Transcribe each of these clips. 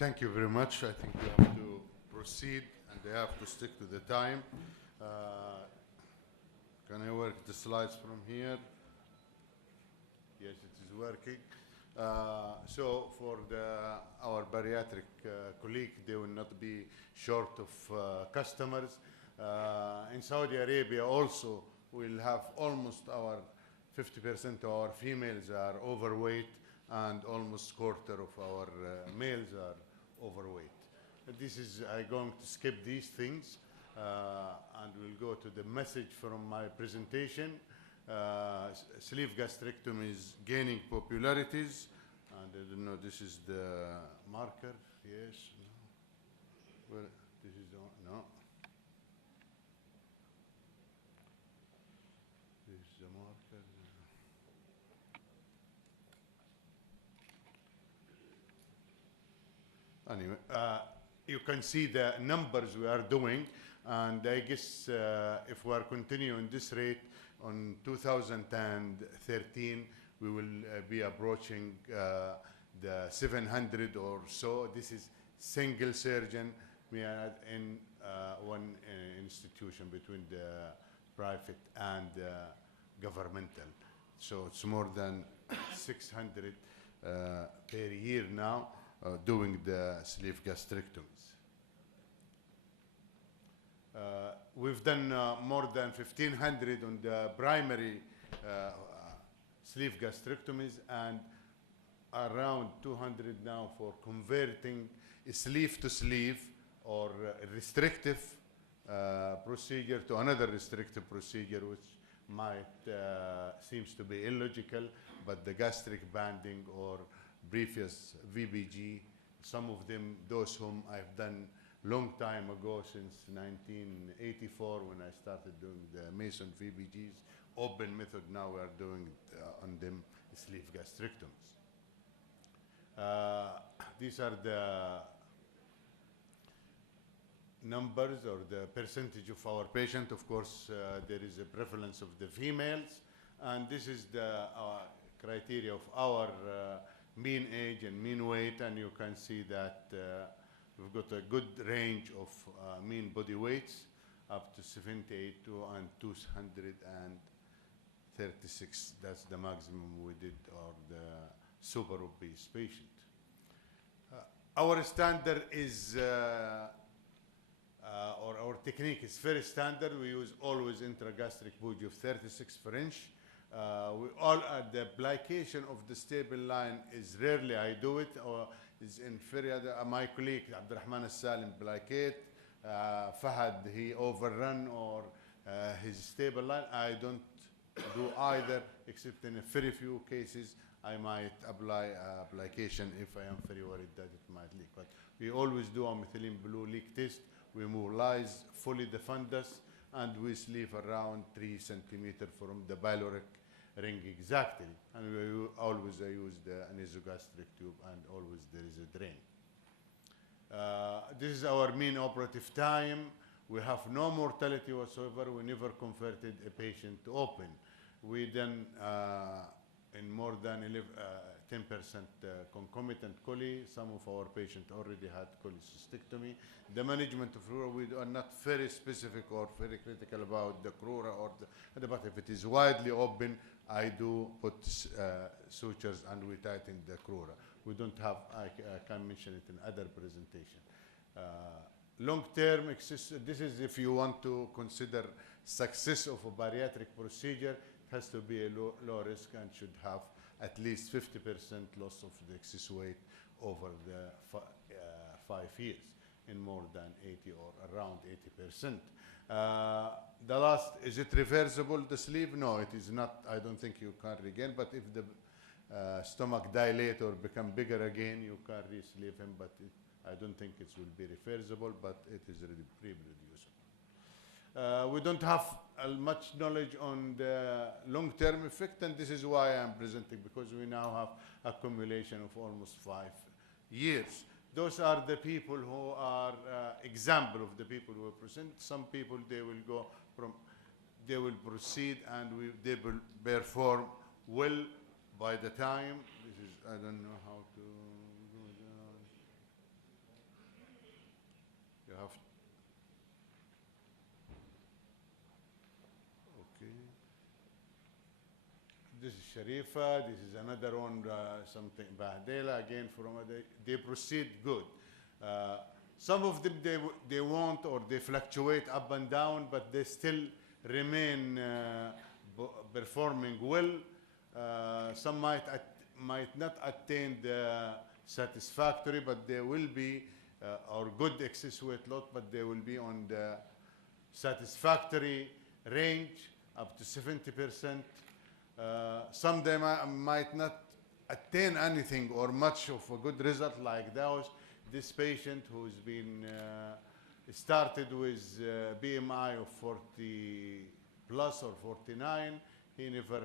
Thank you very much. I think we have to proceed and they have to stick to the time. Can I work the slides from here? Yes, it is working. So for our bariatric colleague, they will not be short of customers. In Saudi Arabia also, we'll have almost our 50% of our females are overweight and almost quarter of our males are overweight. This is, I'm going to skip these things and we'll go to the message from my presentation. Sleeve gastrectomy is gaining popularities, and I don't know, this is the marker, yes, no, well, this is the, no. This is the marker. Anyway, you can see the numbers we are doing, and I guess if we are continuing this rate on 2013, we will be approaching the 700 or so. This is single surgeon. We are in one institution between the private and governmental. So it's more than 600 per year now doing the sleeve gastrectomies. We've done more than 1,500 on the primary sleeve gastrectomies and around 200 now for converting sleeve to sleeve or restrictive procedure to another restrictive procedure, which might seems to be illogical, but the gastric banding or previous VBG, some of them, those whom I've done long time ago, since 1984 when I started doing the Mason VBGs, open method, now we are doing on them sleeve gastrectomies. These are the numbers or the percentage of our patient. Of course, there is a prevalence of the females, and this is the criteria of our mean age and mean weight, and you can see that we've got a good range of mean body weights up to 78 and 236. That's the maximum we did, or the super obese patient. Our standard is, or our technique is very standard. We use always intragastric bougie of 36 French. The application of the stable line is rarely I do it, or is inferior. My colleague Abdurrahman Al-Salim placate, Fahad he overrun, or his stable line. I don't do either, except in a very few cases I might apply application if I am very worried that it might leak. But we always do a methylene blue leak test. We mobilize fully the fundus and we sleeve around 3 centimeters from the pyloric ring exactly, and we always use the nasogastric tube, and always there is a drain. This is our mean operative time. We have no mortality whatsoever. We never converted a patient to open. We then in more than 10% concomitant chole. Some of our patients already had cholecystectomy. The management of crura, we are not very specific or very critical about the crura, or but if it is widely open, I do put sutures and we tighten the crura. We don't have, I can mention it in other presentation. Long-term, this is if you want to consider success of a bariatric procedure, it has to be a low risk and should have at least 50% loss of the excess weight over the 5 years in more than 80 or around 80%. The last, is it reversible, the sleeve? No, it is not. I don't think you can regain, but if the stomach dilate or become bigger again, you can re-sleeve him, but I don't think it will be reversible, but it is reproducible. We don't have much knowledge on the long-term effect, and this is why I'm presenting, because we now have accumulation of almost 5 years. Those are the people who are example of the people who present. Some people, they will go from, they will proceed and they will perform well by the time. This is, I don't know how to do that. This is Sharifa. This is another one, something Bahdela, again from they proceed good. Some of them they want or they fluctuate up and down, but they still remain performing well. Some might not attain the satisfactory, but they will be or good excess weight loss, but they will be on the satisfactory range up to 70%. Some they might not attain anything or much of a good result like those. This patient who's been started with BMI of 40 plus or 49, he never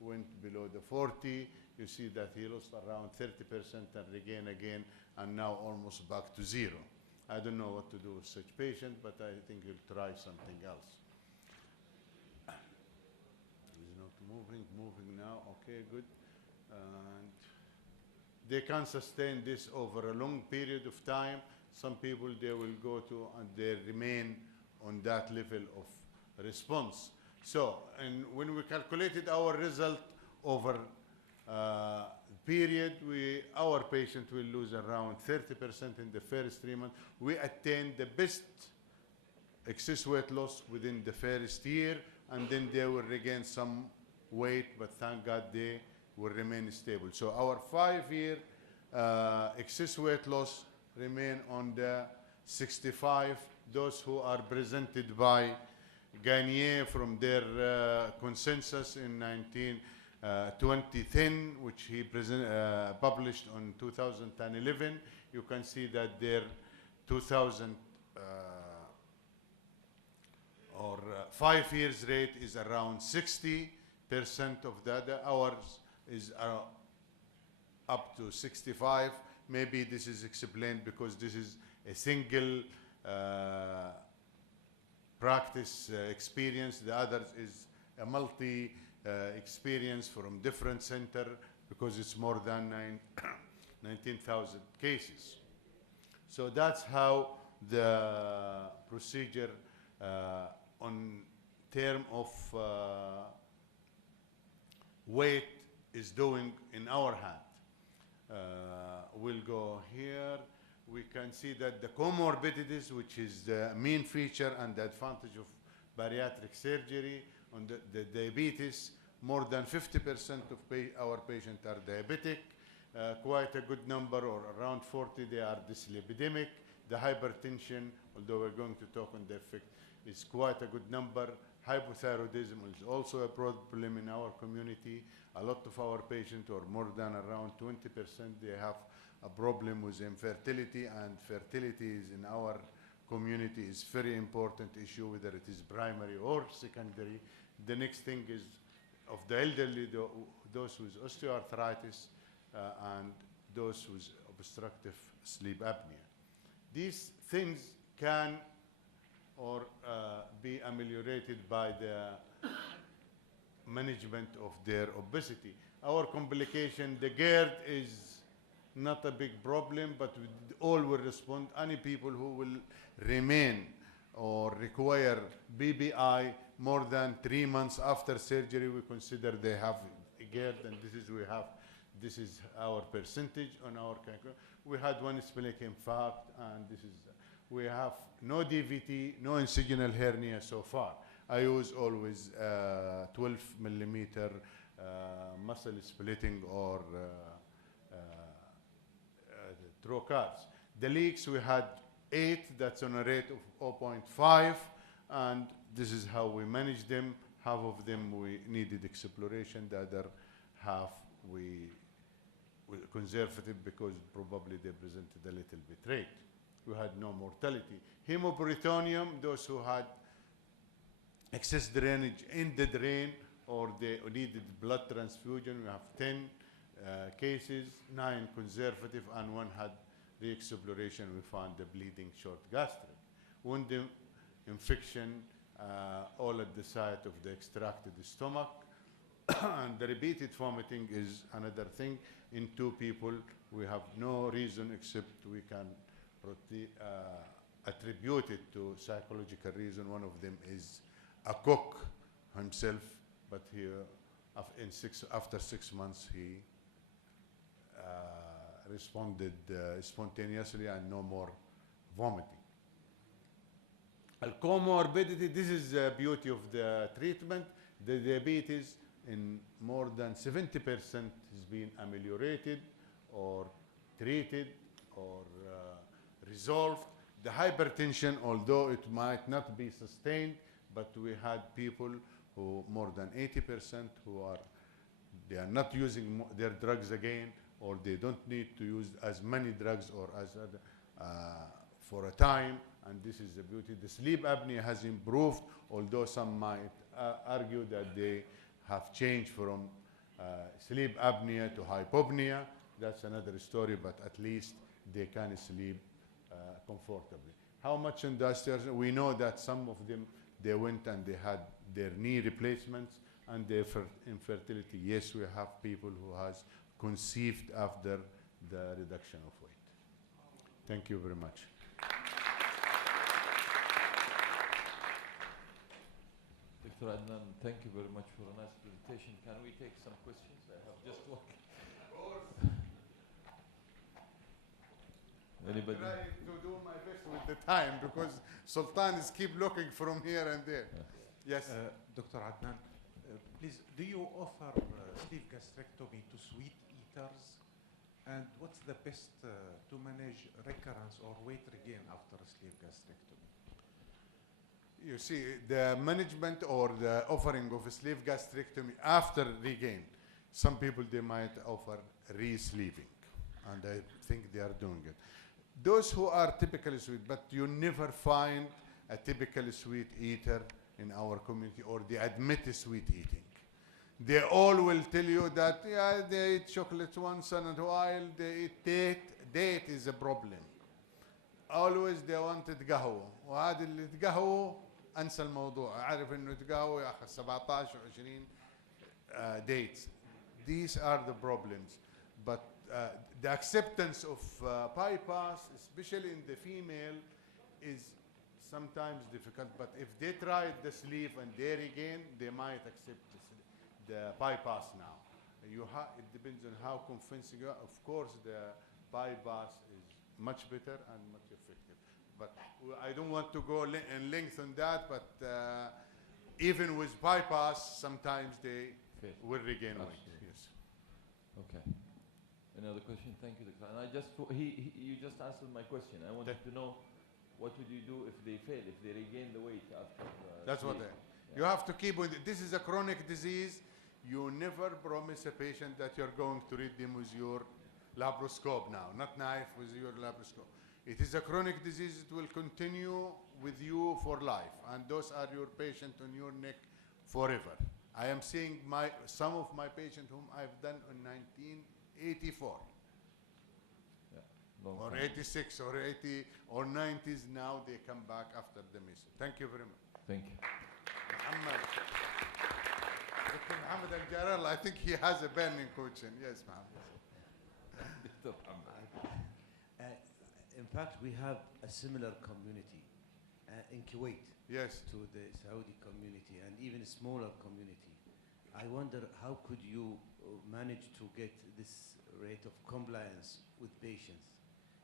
went below the 40. You see that he lost around 30% and regained again, and now almost back to zero. I don't know what to do with such patient, but I think he'll try something else. He's not moving now. Okay, good. And they can sustain this over a long period of time. Some people, they will go to and they remain on that level of response. So, and when we calculated our result over period, our patient will lose around 30% in the first 3 months. We attained the best excess weight loss within the first year, and then they will regain some weight, but thank God they will remain stable. So our 5-year excess weight loss remain on the 65. Those who are presented by Gagnier from their consensus in 2010, which he published on 2011, you can see that their 2000 or 5 years rate is around 60% of that. Ours is up to 65. Maybe this is explained because this is a single practice experience. The others is a multi experience from different center because it's more than 19,000 cases. So that's how the procedure on term of weight is doing in our hand. We'll go here. We can see that the comorbidities, which is the main feature and the advantage of bariatric surgery, on the diabetes, more than 50% of our patients are diabetic. Quite a good number, or around 40, they are dyslipidemic. The hypertension, although we're going to talk on the effect, is quite a good number. Hypothyroidism is also a problem in our community. A lot of our patients, or more than around 20%, they have a problem with infertility, and fertility is in our community is very important issue, whether it is primary or secondary. The next thing is of the elderly, those with osteoarthritis and those with obstructive sleep apnea. These things can or be ameliorated by the management of their obesity. Our complication, the GERD is not a big problem, but all will respond. Any people who will remain or require BBI more than 3 months after surgery, we consider they have GERD, and this is our percentage on our calculation. We had one splenic infarct, and we have no DVT, no incisional hernia so far. I use always 12 millimeter muscle splitting or trocars. The leaks, we had 8, that's on a rate of 0.5, and this is how we manage them. Half of them we needed exploration, the other half we conservative because probably they presented a little bit rate. We had no mortality. Hemoperitoneum, those who had excess drainage in the drain or they needed blood transfusion, we have 10 cases, 9 conservative, and 1 had re-exploration. We found the bleeding short gastric. Wound infection, all at the site of the extracted stomach. And the repeated vomiting is another thing. In 2 people, we have no reason except we can attribute it to psychological reason. One of them is a cook himself, but he After 6 months, he responded spontaneously and no more vomiting. Comorbidity, this is the beauty of the treatment. The diabetes in more than 70% has been ameliorated or treated or resolved. The hypertension, although it might not be sustained, but we had people who more than 80% they are not using their drugs again, or they don't need to use as many drugs or as for a time, and this is the beauty. The sleep apnea has improved, although some might argue that they have changed from sleep apnea to hypopnea. That's another story, but at least they can sleep comfortably. How much in the osteoarthritis? We know that some of them, they went and they had their knee replacements and their infertility. Yes, we have people who has conceived after the reduction of weight. Thank you very much. Dr. Adnan, thank you very much for a nice presentation. Can we take some questions? I have just one. Anybody? I try to do my best with the time because Sultan is keep looking from here and there. Yes. Dr. Adnan, please, do you offer sleeve gastrectomy to sweet eaters? And what's the best to manage recurrence or weight regain after a sleeve gastrectomy? You see, the management or the offering of a sleeve gastrectomy after regain, some people, they might offer re-sleeving, and I think they are doing it. Those who are typically sweet, but you never find a typically sweet eater in our community, or they admit sweet eating. They all will tell you that, yeah, they eat chocolate once in a while, they eat date. Date is a problem. Always they wanted قهوة، وهذا اللي تقهوه أنسى الموضوع، أعرف إنه تقهوه يأخذ 17 و 20 dates. These are the problems. But the acceptance of bypass, especially in the female, is sometimes difficult. But if they tried the sleeve and they regain, they might accept the bypass now. It depends on how convincing you are. Of course, the bypass is much better and much effective. But I don't want to go in length on that, but even with bypass, sometimes they will regain weight. Yes. Okay. Another question? Thank you, Dr. And you just answered my question. I wanted to know, what would you do if they fail, if they regain the weight after That's what you have to keep with it. This is a chronic disease. You never promise a patient that you're going to read them with your laparoscope now, not knife, with your laparoscope. It is a chronic disease. It will continue with you for life, and those are your patients on your neck forever. I am seeing some of my patients whom I've done in 1984, or 86, or 80, or 90s. Now they come back after the mission. Thank you very much. Thank you. Dr. Mohammed Al-Jaral, I think he has a burning question. Yes, ma'am. In fact, we have a similar community in Kuwait. Yes. To the Saudi community, and even a smaller community. I wonder, how could you manage to get this rate of compliance with patients?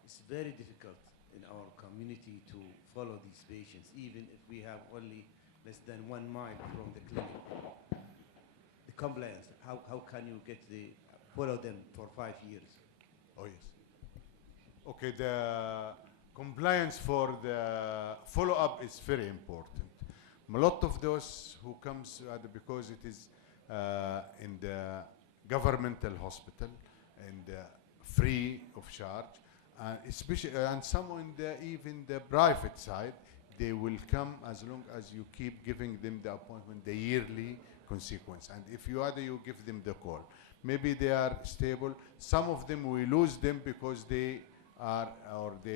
It's very difficult in our community to follow these patients, even if we have only less than 1 mile from the clinic. The compliance, how can you follow them for 5 years? Oh, yes. Okay, the compliance for the follow-up is very important. A lot of those who comes because it is in the governmental hospital and free of charge, especially and some on even the private side, they will come as long as you keep giving them the appointment, the yearly consequence. And if you give them the call. Maybe they are stable. Some of them, we lose them because they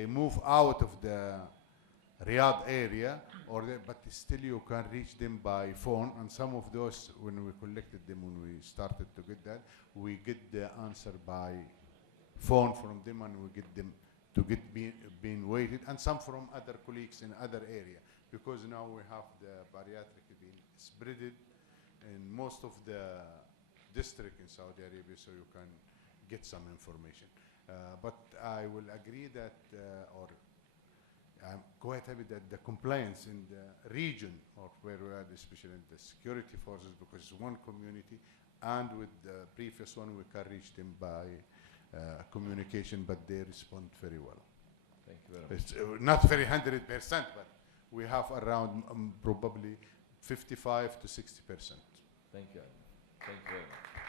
move out of the Riyadh area, but still you can reach them by phone. And some of those, when we collected them, when we started to get that, we get the answer by phone from them, and we get them to being waited, and some from other colleagues in other area, because now we have the bariatric being spreaded in most of the district in Saudi Arabia, so you can get some information. But I will agree that, or I'm quite happy that the compliance in the region of where we are, especially in the security forces, because it's one community, and with the previous one, we can reach them by communication, but they respond very well. Thank you very much. It's not very 100%, but we have around probably 55 to 60%. Thank you. Thank you very much.